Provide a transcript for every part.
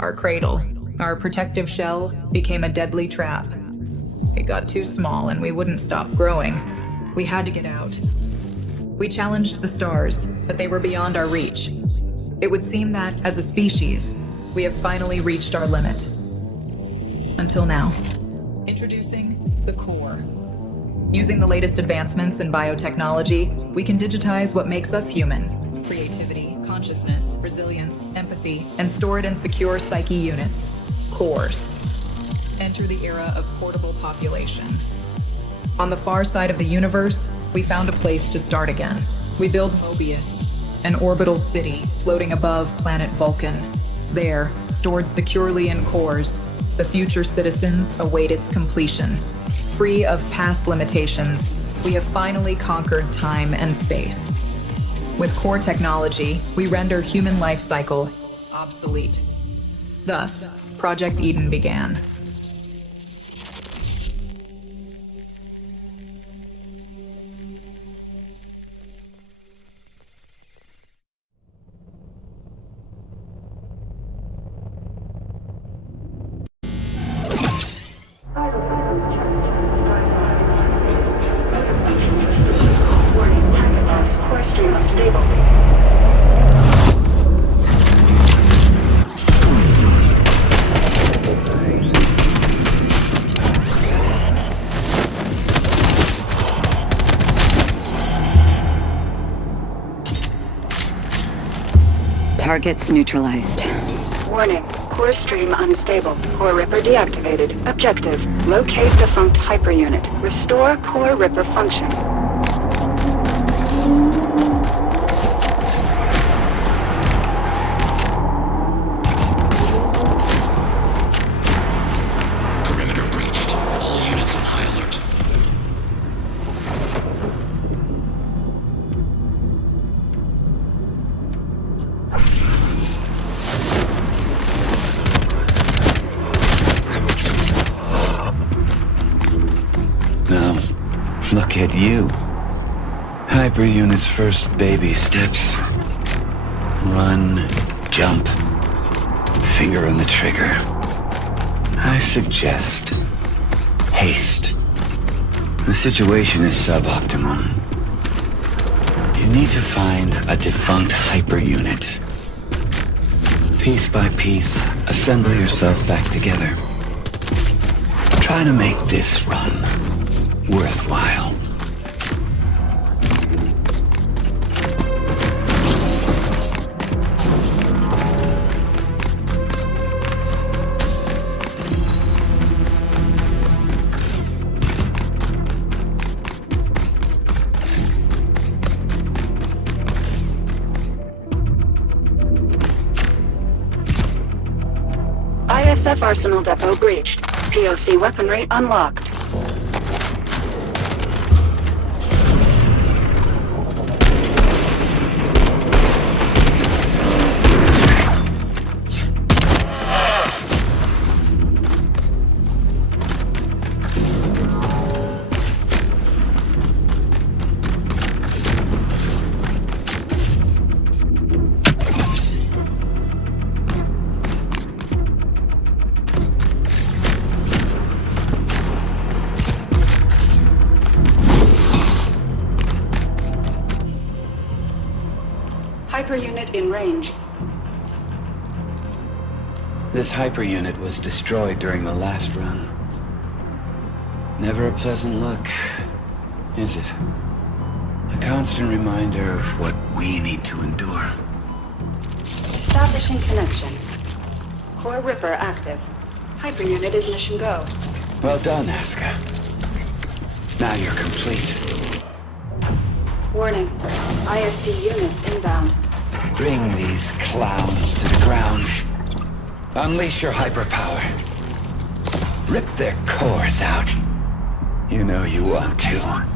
Our cradle, our protective shell, became a deadly trap. It got too small and we wouldn't stop growing. We had to get out. We challenged the stars, but they were beyond our reach. It would seem that, as a species, we have finally reached our limit. Until now. Introducing the core. Using the latest advancements in biotechnology, we can digitize what makes us human. Creativity, consciousness, resilience, empathy, and store it in secure psyche units. Cores. Enter the era of portable population. On the far side of the universe, we found a place to start again. We build MOEBIUS, an orbital city floating above planet Vulcan. There, stored securely in cores, the future citizens await its completion. Free of past limitations, we have finally conquered time and space. With core technology, we render human life cycle obsolete. Thus, Project Eden began. Targets neutralized. Warning. Core stream unstable. Core Ripper deactivated. Objective. Locate defunct hyper unit. Restore Core Ripper function. Perimeter breached. All units on high alert. Look at you. Hyper Unit's first baby steps. Run, jump, finger on the trigger. I suggest haste. The situation is suboptimal. You need to find a defunct Hyper Unit. Piece by piece, assemble yourself back together. Try to make this run worthwhile. ISF Arsenal Depot breached. POC weaponry unlocked. Hyper unit in range. This Hyper Unit was destroyed during the last run. Never a pleasant look, is it? A constant reminder of what we need to endure. Establishing connection. Core Ripper active. Hyper unit is mission go. Well done, Aska. Now you're complete. Warning. ISC units inbound. Bring these clowns to the ground. Unleash your hyperpower. Rip their cores out. You know you want to.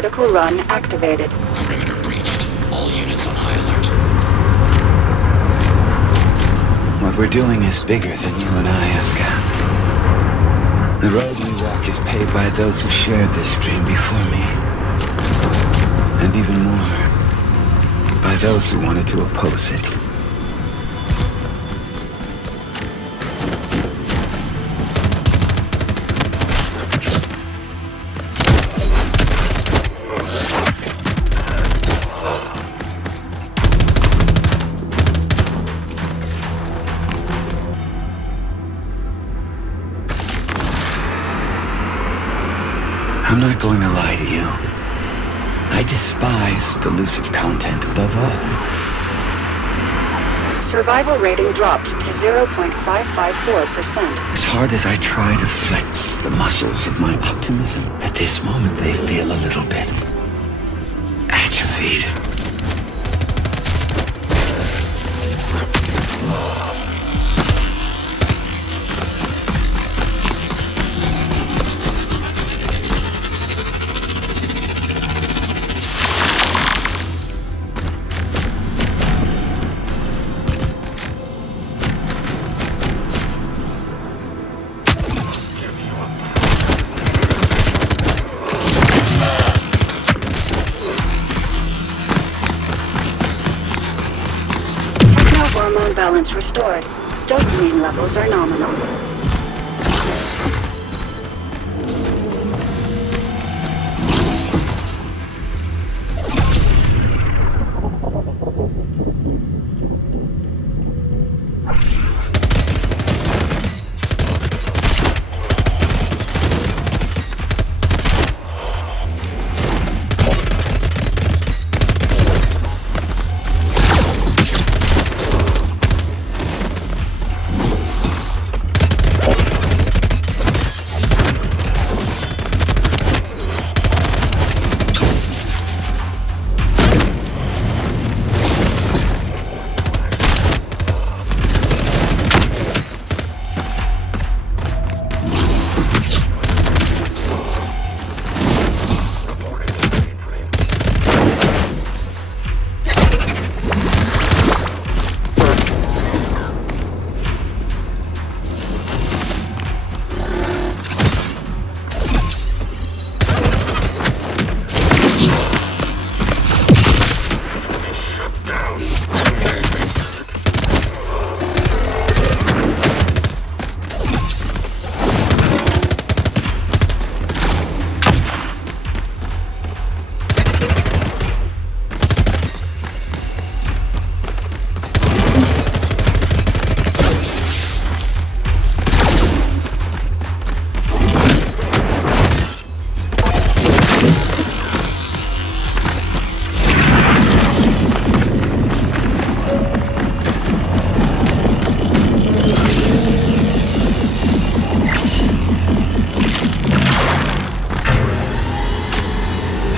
vertical run activated. Perimeter breached. All units on high alert. What we're doing is bigger than you and I, Aska. The road we walk is paved by those who shared this dream before me. And even more, by those who wanted to oppose it. I'm not going to lie to you. I despise delusive content above all. Survival rating dropped to 0.554%. As hard as I try to flex the muscles of my optimism, at this moment they feel a little bit atrophied. Hormone balance restored. Dopamine levels are nominal.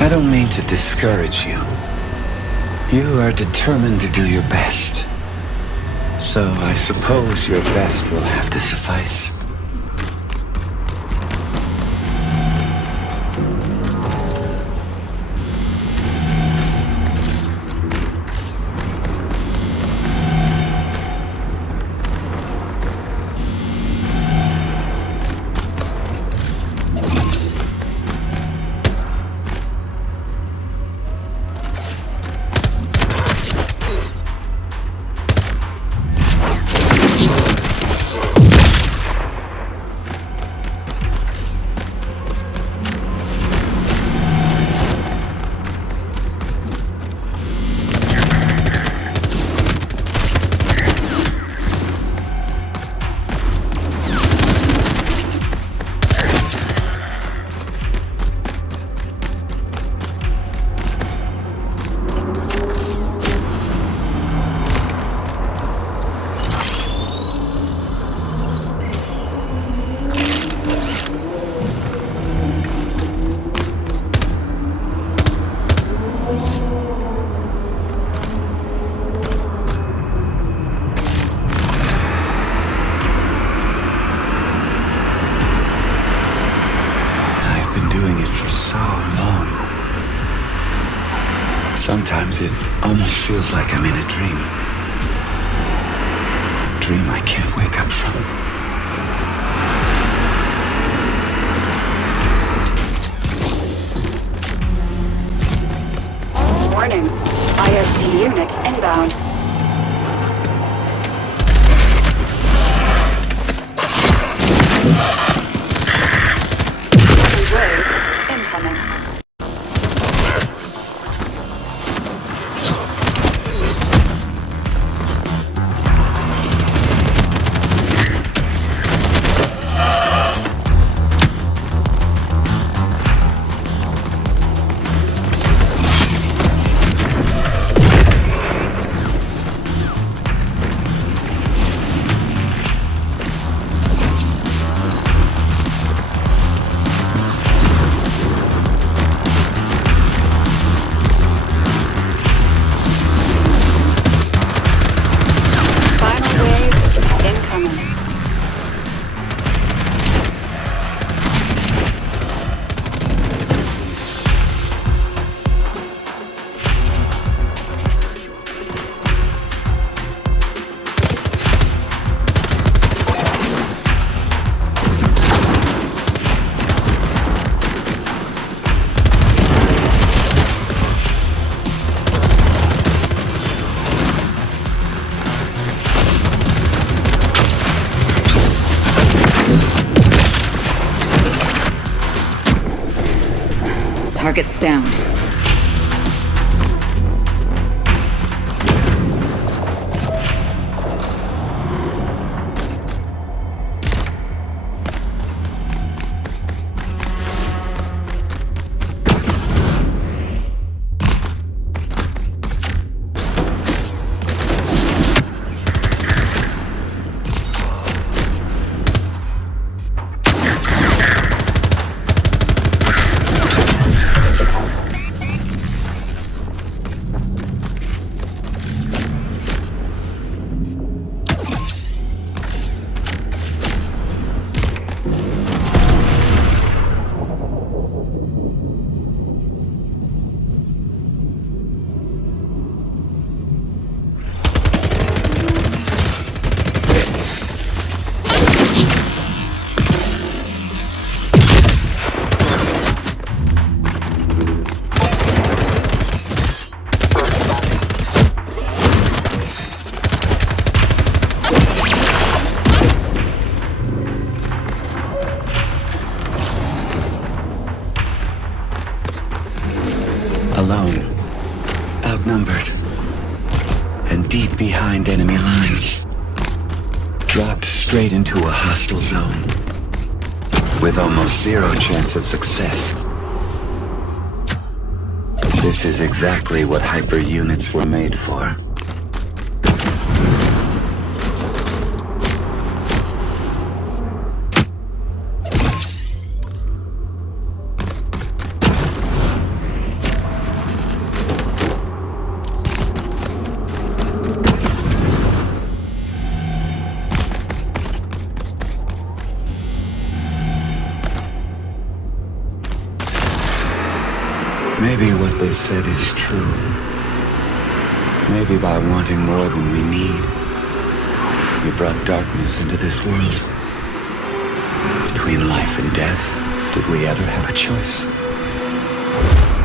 I don't mean to discourage you. You are determined to do your best. So I suppose your best will have to suffice. Sometimes it almost feels like I'm in a dream. A dream I can't wake up from. Warning. ISC units inbound. Wave incoming. Target's down. Alone, outnumbered, and deep behind enemy lines. Dropped straight into a hostile zone, with almost zero chance of success. This is exactly what hyper units were made for. Maybe what they said is true. Maybe by wanting more than we need, we brought darkness into this world. Between life and death, did we ever have a choice?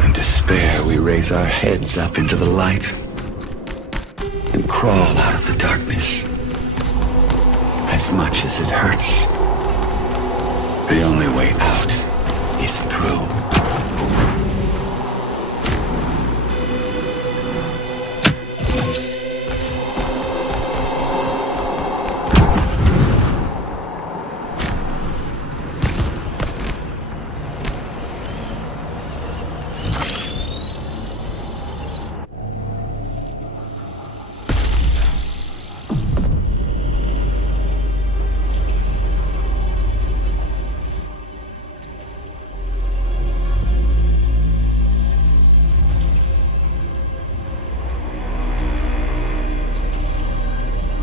In despair, we raise our heads up into the light and crawl out of the darkness. As much as it hurts, the only way out is through.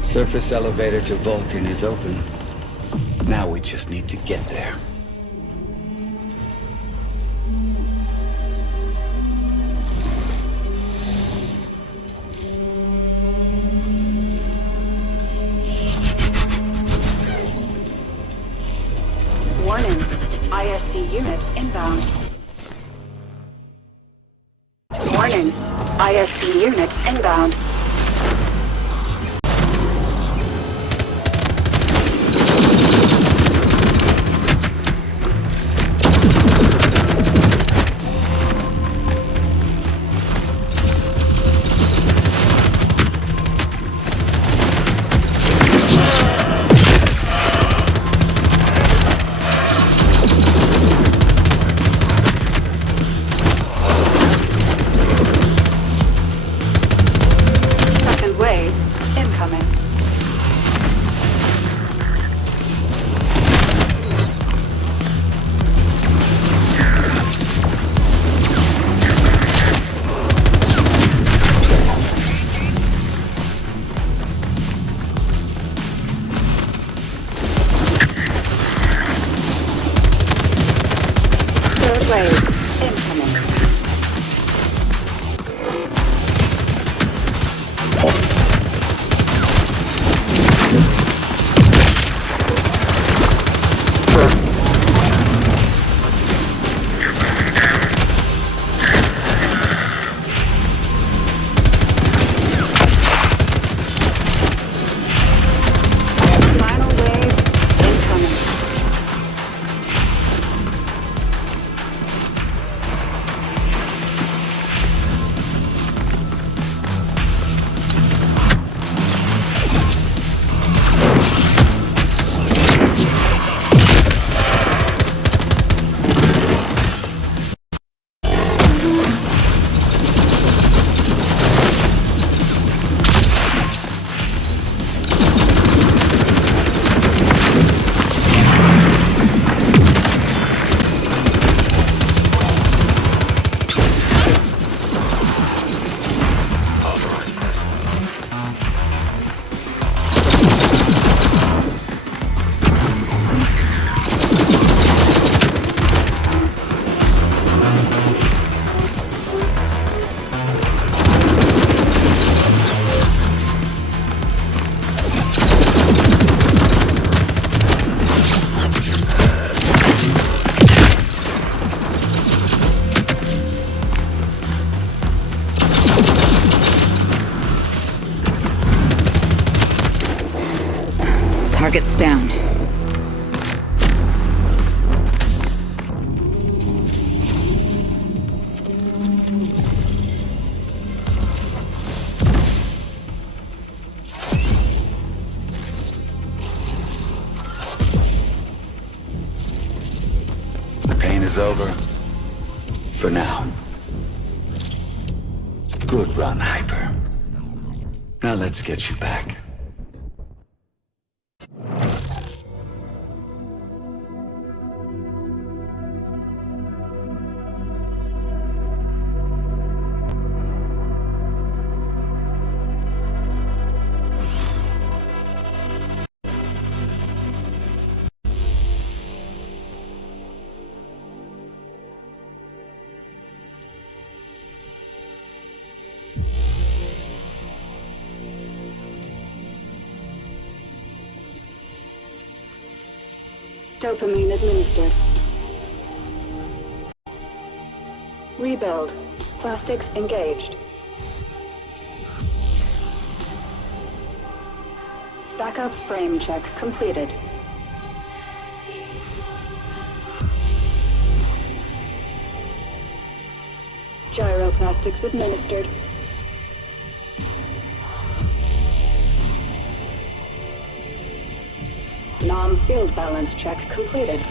Surface elevator to Vulcan is open. Now we just need to get there. ISC units inbound. Warning. ISC units inbound. Target's down. The pain is over. For now. Good run, Hyper. Now let's get you back. Dopamine administered. Rebuild. Plastics engaged. Backup frame check completed. Gyroplastics administered. Nom field balance check completed.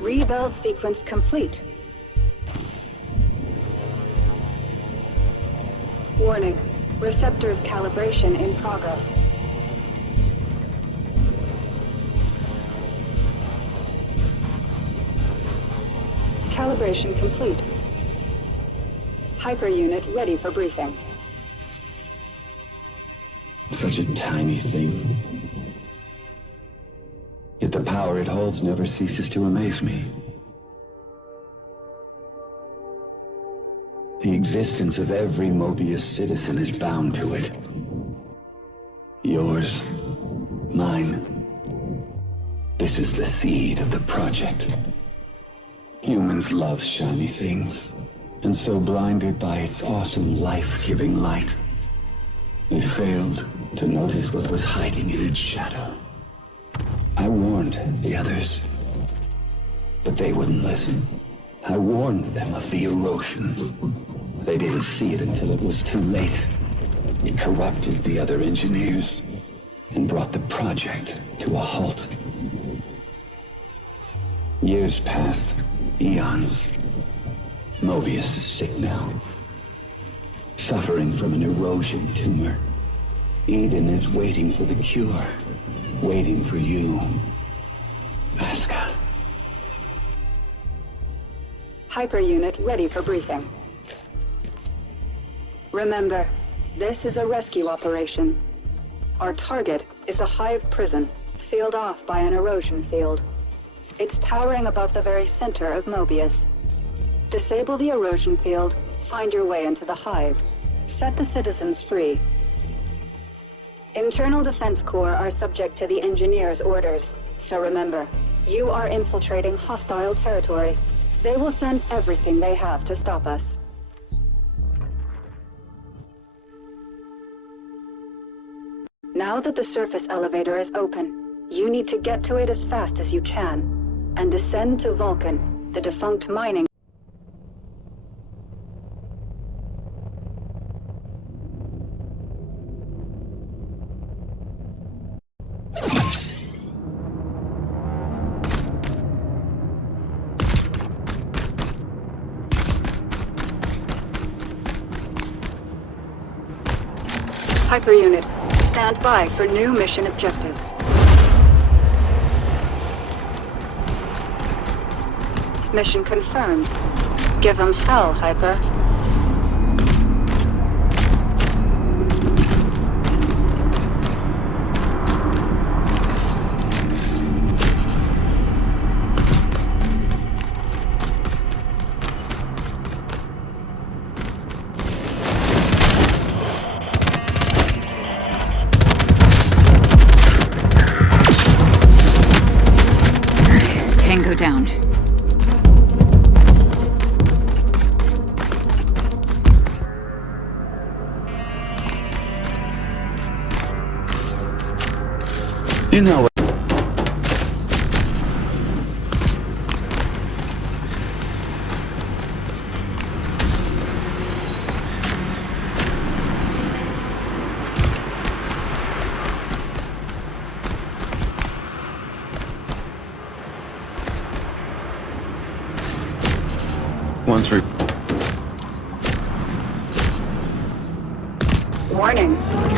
Rebuild sequence complete. Warning. Receptors calibration in progress. Calibration complete. Hyper unit ready for briefing. such a tiny thing. Yet the power it holds never ceases to amaze me. The existence of every MOEBIUS citizen is bound to it. Yours, mine. This is the seed of the project. Humans love shiny things, and so blinded by its awesome life-giving light, they failed to notice what was hiding in its shadow. I warned the others, but they wouldn't listen. I warned them of the erosion. They didn't see it until it was too late. It corrupted the other engineers and brought the project to a halt. Years passed, eons. MOEBIUS is sick now, suffering from an erosion tumor. Eden is waiting for the cure, waiting for you, Aska. Hyper unit ready for briefing. Remember, this is a rescue operation. Our target is a hive prison, sealed off by an erosion field. It's towering above the very center of MOEBIUS. Disable the erosion field, find your way into the hive. Set the citizens free. Internal Defense Corps are subject to the engineers' orders, so remember, you are infiltrating hostile territory. They will send everything they have to stop us. Now that the surface elevator is open, you need to get to it as fast as you can, and descend to Vulcan, the defunct mining. Hyper unit, stand by for new mission objective. Mission confirmed. Give 'em hell, Hyper. Tango down. You know what? Once we... Warning,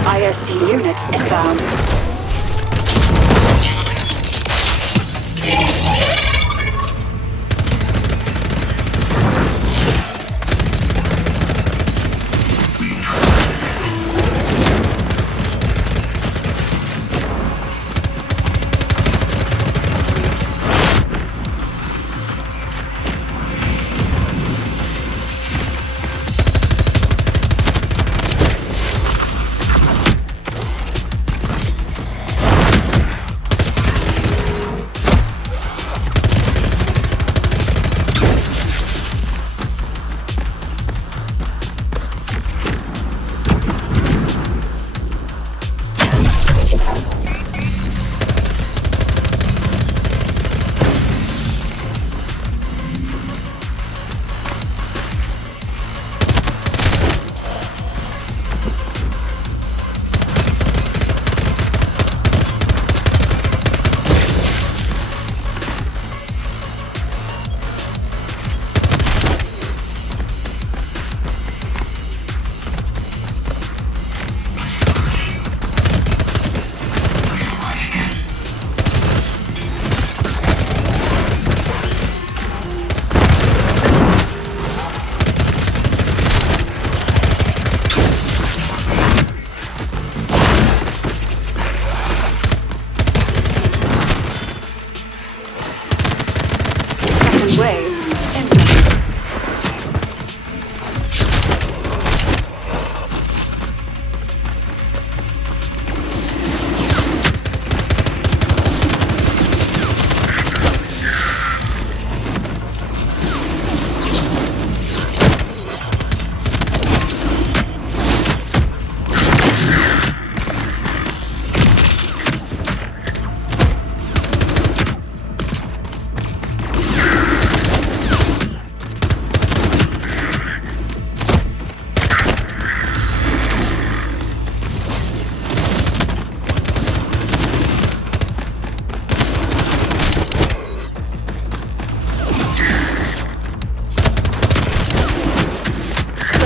ISC units inbound.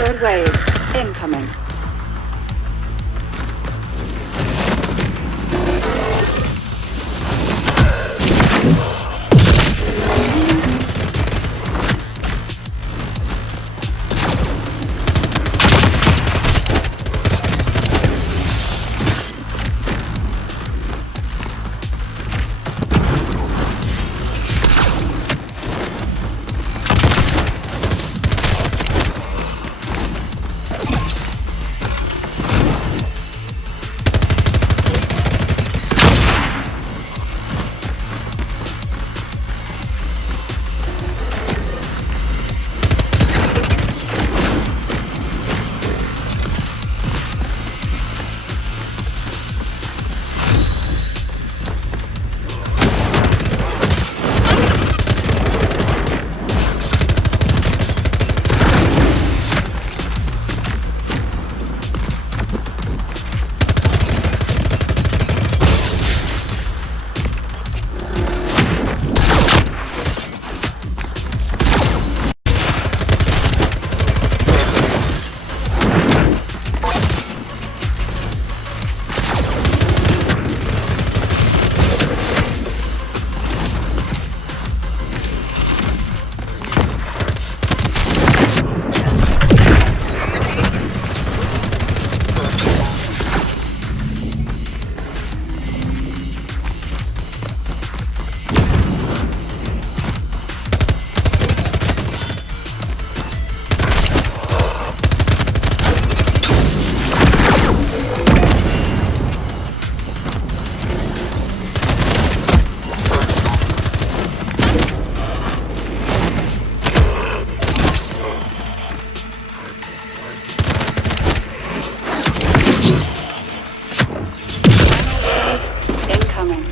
Third wave incoming. Incoming.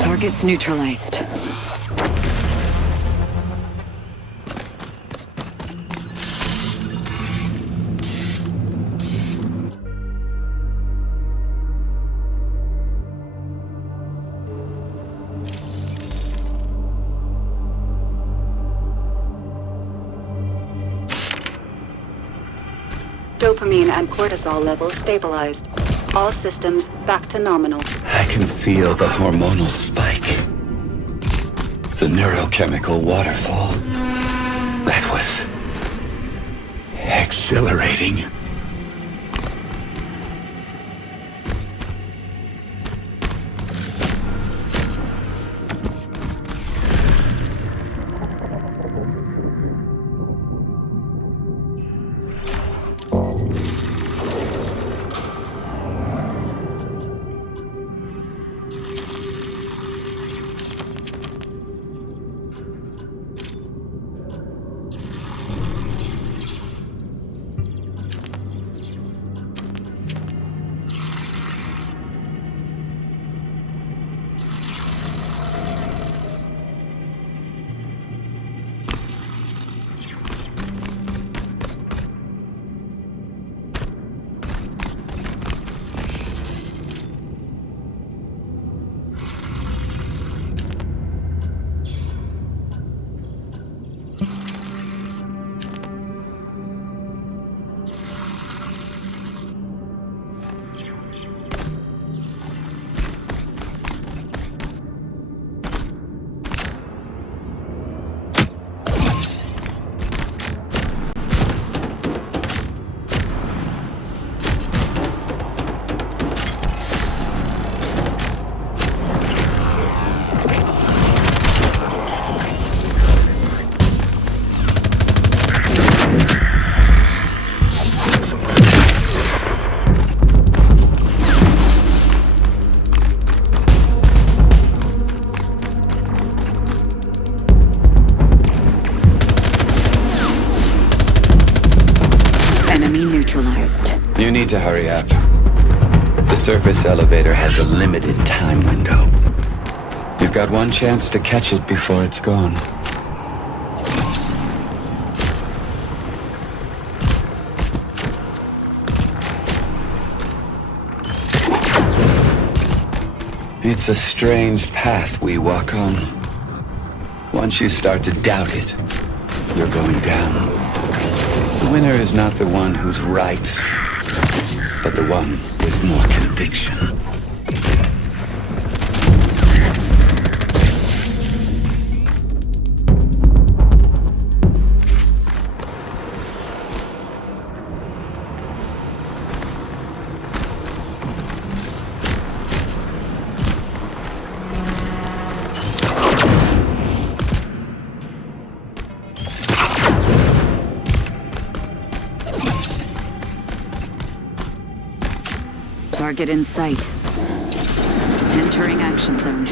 Target's neutralized. Dopamine and cortisol levels stabilized. All systems back to nominal. I can feel the hormonal spike. The neurochemical waterfall. That was exhilarating. to hurry up. The surface elevator has a limited time window. You've got one chance to catch it before it's gone. It's a strange path we walk on. Once you start to doubt it, you're going down. The winner is not the one who's right, but the one with more conviction. Target in sight. Entering action zone.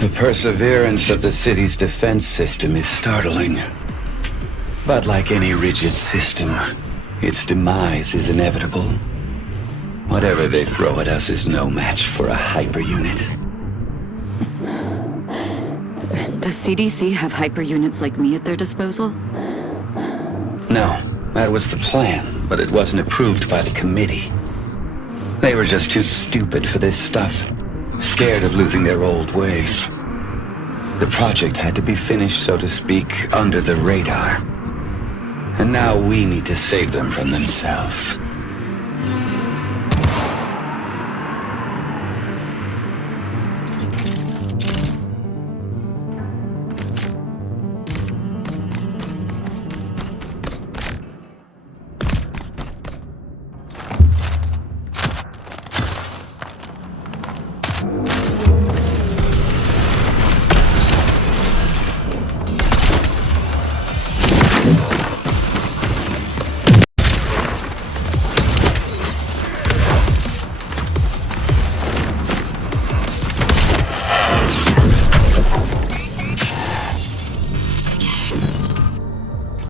The perseverance of the city's defense system is startling. But like any rigid system, its demise is inevitable. Whatever they throw at us is no match for a hyper unit. Does CDC have hyper units like me at their disposal? No, that was the plan, but it wasn't approved by the committee. They were just too stupid for this stuff. Scared of losing their old ways. The project had to be finished, so to speak, under the radar. And now we need to save them from themselves.